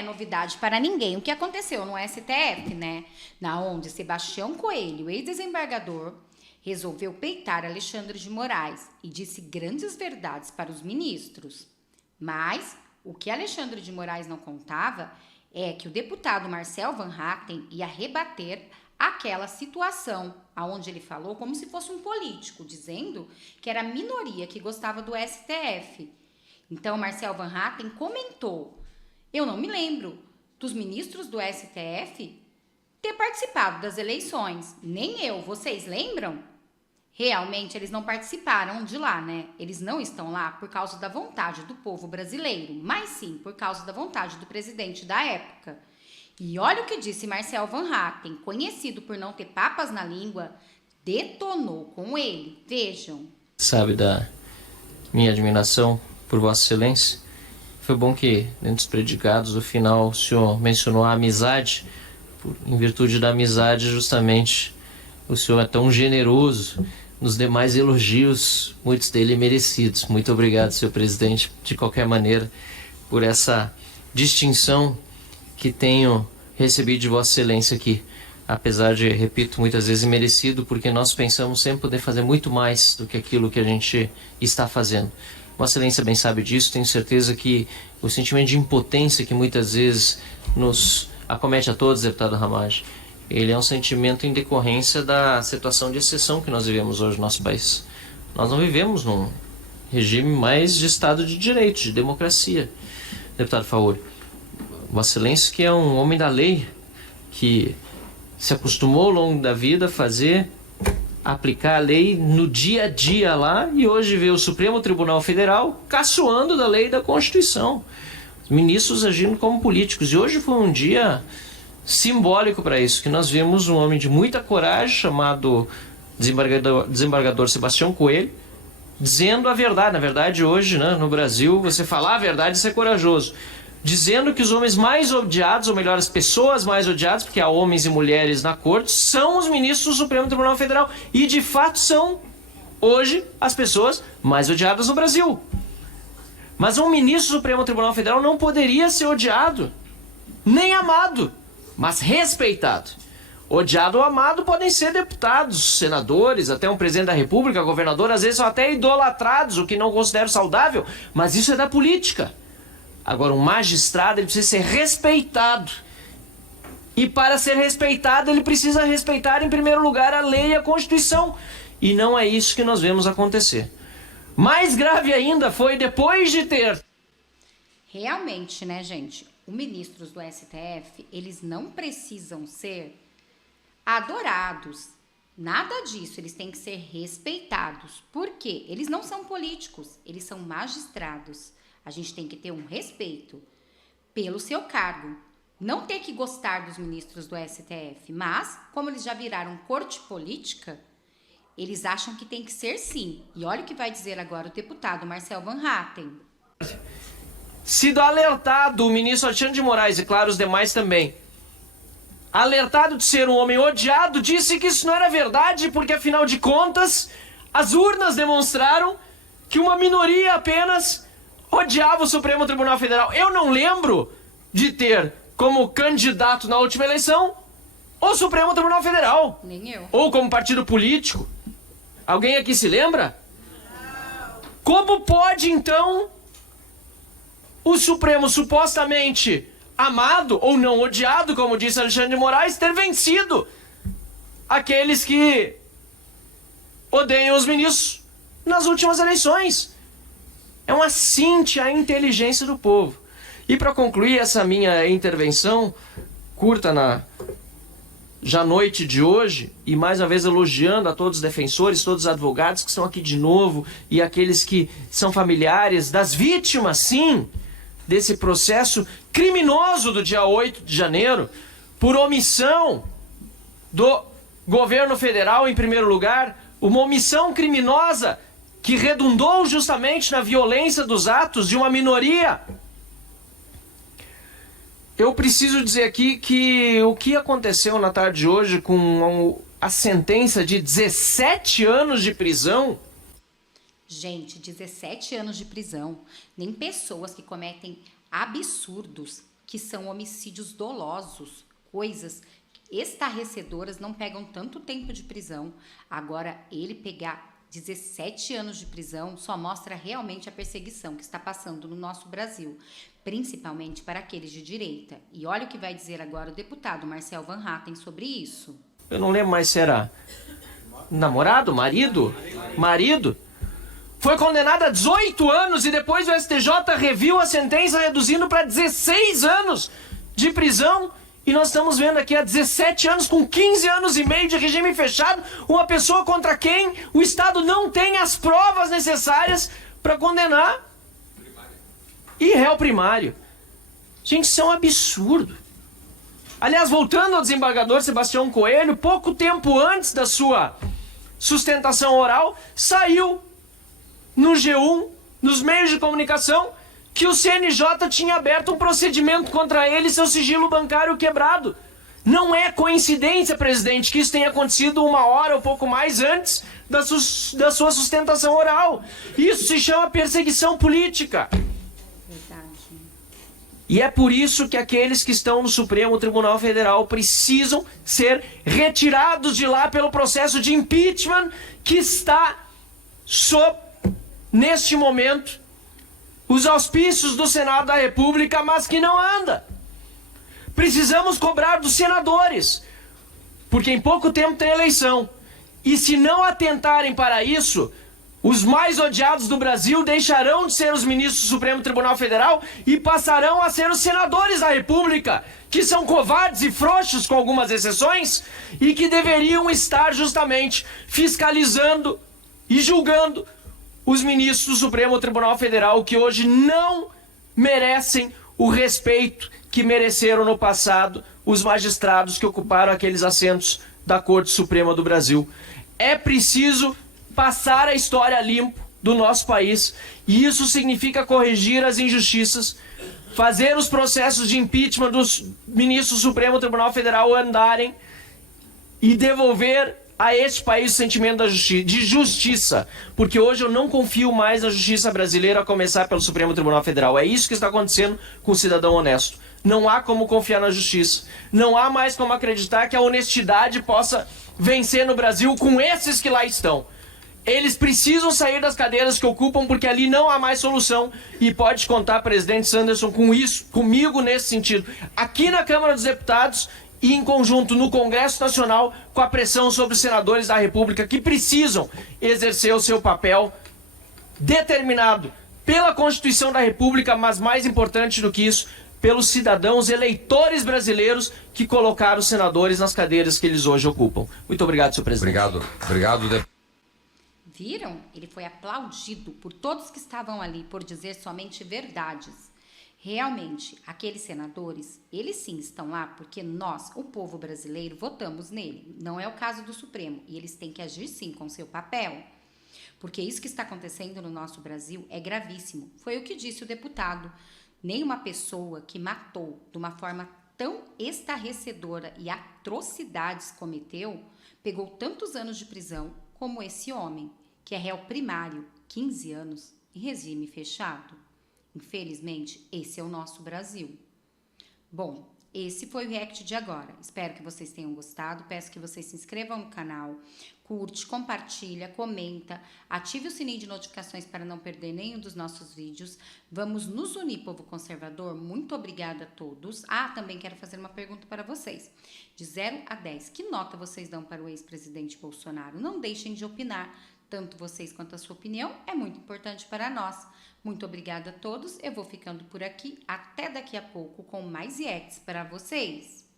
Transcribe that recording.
é novidade para ninguém o que aconteceu no STF, né? Na onde Sebastião Coelho, ex-desembargador, resolveu peitar Alexandre de Moraes e disse grandes verdades para os ministros. Mas o que Alexandre de Moraes não contava é que o deputado Marcel Van Hatten ia rebater aquela situação, aonde ele falou como se fosse um político, dizendo que era a minoria que gostava do STF. Então, Marcel Van Hatten comentou: eu não me lembro dos ministros do STF ter participado das eleições. Nem eu. Vocês lembram? Realmente, eles não participaram de lá, né? Eles não estão lá por causa da vontade do povo brasileiro, mas sim por causa da vontade do presidente da época. E olha o que disse Marcel Van Hatten, conhecido por não ter papas na língua, detonou com ele. Vejam. Sabe da minha admiração por Vossa Excelência. Foi bom que, dentro dos predicados, no final, o senhor mencionou a amizade. Em virtude da amizade, justamente, o senhor é tão generoso nos demais elogios, muitos dele merecidos. Muito obrigado, senhor presidente, de qualquer maneira, por essa distinção que tenho recebido de Vossa Excelência aqui. Apesar de, repito, muitas vezes merecido, porque nós pensamos sempre poder fazer muito mais do que aquilo que a gente está fazendo. Vossa Excelência bem sabe disso, tenho certeza que o sentimento de impotência que muitas vezes nos acomete a todos, deputado Ramage, ele é um sentimento em decorrência da situação de exceção que nós vivemos hoje no nosso país. Nós não vivemos num regime mais de Estado de Direito, de democracia. Deputado Fauri, Vossa Excelência que é um homem da lei, que se acostumou ao longo da vida a aplicar a lei no dia a dia lá, e hoje vê o Supremo Tribunal Federal caçoando da lei e da Constituição. Os ministros agindo como políticos. E hoje foi um dia simbólico para isso, que nós vimos um homem de muita coragem, chamado desembargador Sebastião Coelho, dizendo a verdade. Na verdade, hoje, né, no Brasil, você falar a verdade é ser corajoso. Dizendo que os homens mais odiados, ou melhor, as pessoas mais odiadas, porque há homens e mulheres na corte, são os ministros do Supremo Tribunal Federal. E, de fato, são, hoje, as pessoas mais odiadas no Brasil. Mas um ministro do Supremo Tribunal Federal não poderia ser odiado, nem amado, mas respeitado. Odiado ou amado podem ser deputados, senadores, até um presidente da República, governador, às vezes são até idolatrados, o que não considero saudável, mas isso é da política. Agora, um magistrado, ele precisa ser respeitado. E para ser respeitado, ele precisa respeitar, em primeiro lugar, a lei e a Constituição. E não é isso que nós vemos acontecer. Mais grave ainda foi depois de ter... Realmente, né, gente? Os ministros do STF, eles não precisam ser adorados. Nada disso, eles têm que ser respeitados. Por quê? Eles não são políticos, eles são magistrados. A gente tem que ter um respeito pelo seu cargo. Não ter que gostar dos ministros do STF, mas, como eles já viraram corte política, eles acham que tem que ser sim. E olha o que vai dizer agora o deputado Marcel Van Hatten. Sido alertado o ministro Alexandre de Moraes, e claro, os demais também, alertado de ser um homem odiado, disse que isso não era verdade, porque afinal de contas, as urnas demonstraram que uma minoria apenas odiava o Supremo Tribunal Federal. Eu não lembro de ter como candidato na última eleição o Supremo Tribunal Federal. Nem eu. Ou como partido político. Alguém aqui se lembra? Como pode, então, o Supremo supostamente amado ou não odiado, como disse Alexandre de Moraes, ter vencido aqueles que odeiam os ministros nas últimas eleições? É um assinte à inteligência do povo. E para concluir essa minha intervenção curta na já noite de hoje, e mais uma vez elogiando a todos os defensores, todos os advogados que estão aqui de novo, e aqueles que são familiares das vítimas, sim, desse processo criminoso do dia 8 de janeiro, por omissão do governo federal, em primeiro lugar, uma omissão criminosa que redundou justamente na violência dos atos de uma minoria. Eu preciso dizer aqui que o que aconteceu na tarde de hoje com a sentença de 17 anos de prisão... Gente, 17 anos de prisão. Nem pessoas que cometem absurdos, que são homicídios dolosos, coisas estarrecedoras, não pegam tanto tempo de prisão. Agora, ele pegar 17 anos de prisão só mostra realmente a perseguição que está passando no nosso Brasil, principalmente para aqueles de direita. E olha o que vai dizer agora o deputado Marcel Van Hatten sobre isso. Eu não lembro mais se era namorado, marido, foi condenado a 18 anos e depois o STJ reviu a sentença reduzindo para 16 anos de prisão. E nós estamos vendo aqui há 17 anos, com 15 anos e meio de regime fechado, uma pessoa contra quem o Estado não tem as provas necessárias para condenar. E réu primário. Gente, isso é um absurdo. Aliás, voltando ao desembargador Sebastião Coelho, pouco tempo antes da sua sustentação oral, saiu no G1, nos meios de comunicação, que o CNJ tinha aberto um procedimento contra ele e seu sigilo bancário quebrado. Não é coincidência, presidente, que isso tenha acontecido 1 hora ou pouco mais antes da sua sustentação oral. Isso se chama perseguição política. Verdade. E é por isso que aqueles que estão no Supremo Tribunal Federal precisam ser retirados de lá pelo processo de impeachment que está sob, neste momento, os auspícios do Senado da República, mas que não anda. Precisamos cobrar dos senadores, porque em pouco tempo tem eleição. E se não atentarem para isso, os mais odiados do Brasil deixarão de ser os ministros do Supremo Tribunal Federal e passarão a ser os senadores da República, que são covardes e frouxos, com algumas exceções, e que deveriam estar justamente fiscalizando e julgando os ministros do Supremo Tribunal Federal, que hoje não merecem o respeito que mereceram no passado os magistrados que ocuparam aqueles assentos da Corte Suprema do Brasil. É preciso passar a história limpo do nosso país, e isso significa corrigir as injustiças, fazer os processos de impeachment dos ministros do Supremo Tribunal Federal andarem e devolver a este país o sentimento de justiça, porque hoje eu não confio mais na justiça brasileira, a começar pelo Supremo Tribunal Federal. É isso que está acontecendo com o cidadão honesto. Não há como confiar na justiça. Não há mais como acreditar que a honestidade possa vencer no Brasil com esses que lá estão. Eles precisam sair das cadeiras que ocupam, porque ali não há mais solução. E pode contar, presidente Sanderson, com isso, comigo nesse sentido. Aqui na Câmara dos Deputados e em conjunto no Congresso Nacional, com a pressão sobre os senadores da República, que precisam exercer o seu papel determinado pela Constituição da República, mas mais importante do que isso, pelos cidadãos eleitores brasileiros que colocaram os senadores nas cadeiras que eles hoje ocupam. Muito obrigado, senhor presidente. Obrigado. Viram? Ele foi aplaudido por todos que estavam ali por dizer somente verdades. Realmente, aqueles senadores, eles sim estão lá porque nós, o povo brasileiro, votamos nele. Não é o caso do Supremo. E eles têm que agir sim com seu papel. Porque isso que está acontecendo no nosso Brasil é gravíssimo. Foi o que disse o deputado. Nenhuma pessoa que matou de uma forma tão estarrecedora e atrocidades cometeu, pegou tantos anos de prisão como esse homem, que é réu primário, 15 anos, em regime fechado. Infelizmente, esse é o nosso Brasil. Bom, esse foi o React de agora. Espero que vocês tenham gostado. Peço que vocês se inscrevam no canal, curte, compartilha, comenta, ative o sininho de notificações para não perder nenhum dos nossos vídeos. Vamos nos unir, povo conservador. Muito obrigada a todos. Também quero fazer uma pergunta para vocês. De 0 a 10, que nota vocês dão para o ex-presidente Bolsonaro? Não deixem de opinar. Tanto vocês quanto a sua opinião é muito importante para nós. Muito obrigada a todos. Eu vou ficando por aqui. Até daqui a pouco com mais reacts para vocês.